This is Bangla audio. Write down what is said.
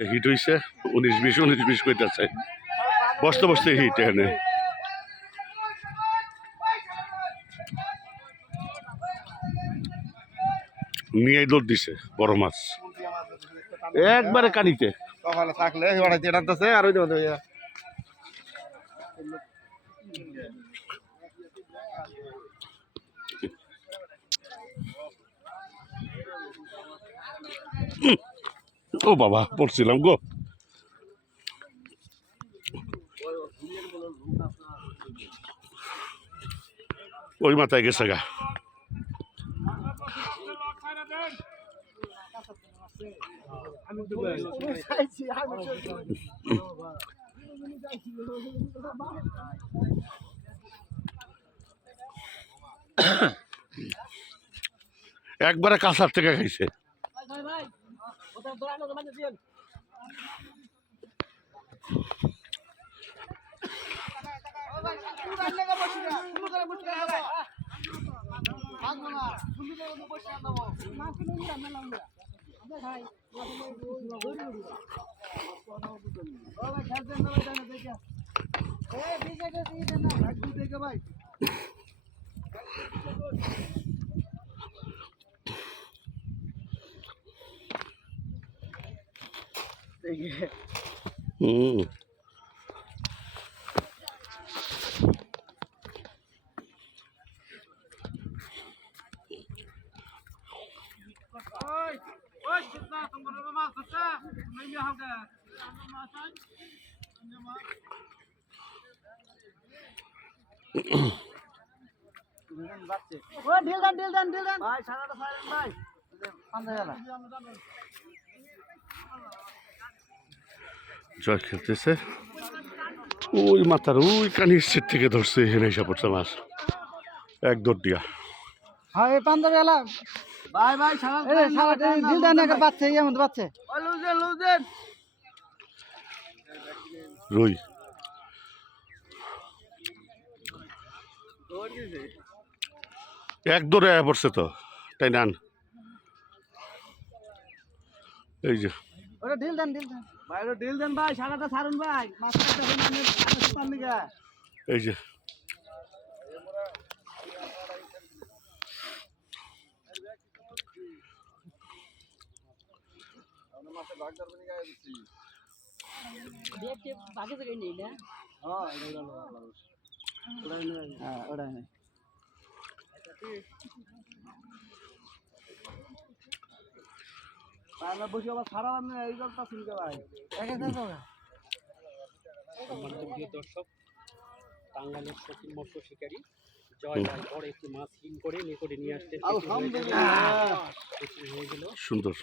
হিট হয়েছে 19-20 কইতাছে বসতে বসতে হিট এনে নিয়ে দৌড় দিছে বড় মাছ একবারে কানিতে থাকলে টানতেছে আর ও বাবা পড়ছিলাম গো ওই মাথায় গেছে গা একবারে কাঁচার থেকে খাইছে জয় খেলতেছে ওই মাথার ওই কানির সিট থেকে ধরছে এখানে এসে পড়ছে মাছ এক দৌড় দিয়া রুই এক দৌড়ে আয়া পড়ছে তো তাই নান এই যে এই যে বসে আবার সারা এই গল্পটা শুনতে ভাই দর্শক টাঙ্গাইলের শৌখিন মৎস্য শিকারী জয় ভাই বড় একটি মাছ হিন করে নিকটে নিয়ে আসতে আলহামদুলিল্লাহ সুন্দর